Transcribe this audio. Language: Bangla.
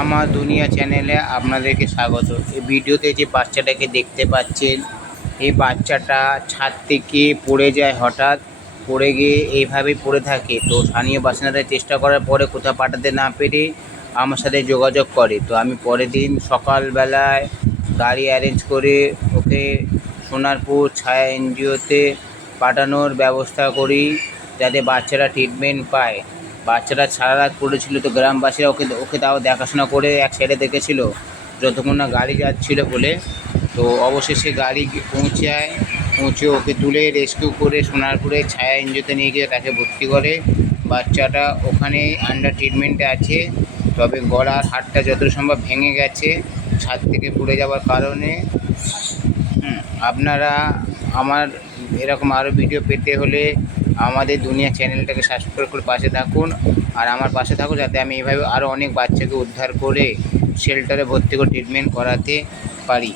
আমার দুনিয়া চ্যানেলে আপনাদেরকে স্বাগত। এই ভিডিওতে যে বাচ্চাটাকে দেখতে পাচ্ছেন, এই বাচ্চাটা ছাদ থেকে পড়ে যায়, হঠাৎ পড়ে গিয়ে এইভাবেই পড়ে থাকে। তো স্থানীয় বাসিন্দারা চেষ্টা করার পরে কোথাও পাঠাতে না পেরে আমার সাথে যোগাযোগ করে। তো আমি পরের দিন সকালবেলায় গাড়ি অ্যারেঞ্জ করে ওকে সোনারপুর ছায়া এনজিওতে পাঠানোর ব্যবস্থা করি, যাতে বাচ্চারা ট্রিটমেন্ট পায়। বাচ্চাটা সারা রাত পড়েছিল, তো গ্রামবাসীরা ওকে ওকে তাও দেখাশোনা করে এক সাইডে দেখেছিল যতক্ষণ না গাড়ি যাচ্ছিল বলে। তো অবশেষে গাড়ি পৌঁছে ওকে তুলে রেস্কিউ করে সোনারপুরে ছায়া এনজিওতে নিয়ে গিয়ে তাকে ভর্তি করে। বাচ্চাটা ওখানে আন্ডার ট্রিটমেন্টে আছে, তবে গলার হাড়টা যত সম্ভব ভেঙে গেছে ছাদ থেকে পড়ে যাওয়ার কারণে। আপনারা আমার এরকম আরও ভিডিও পেতে হলে আমাদের দুনিয়া চ্যানেলটাকে সাবস্ক্রাইব করে পাশে থাকুন, আর আমার পাশে থাকুন, যাতে আমি এইভাবে আরও অনেক বাচ্চাকে উদ্ধার করে শেল্টারে ভর্তি করে ট্রিটমেন্ট করাতে পারি।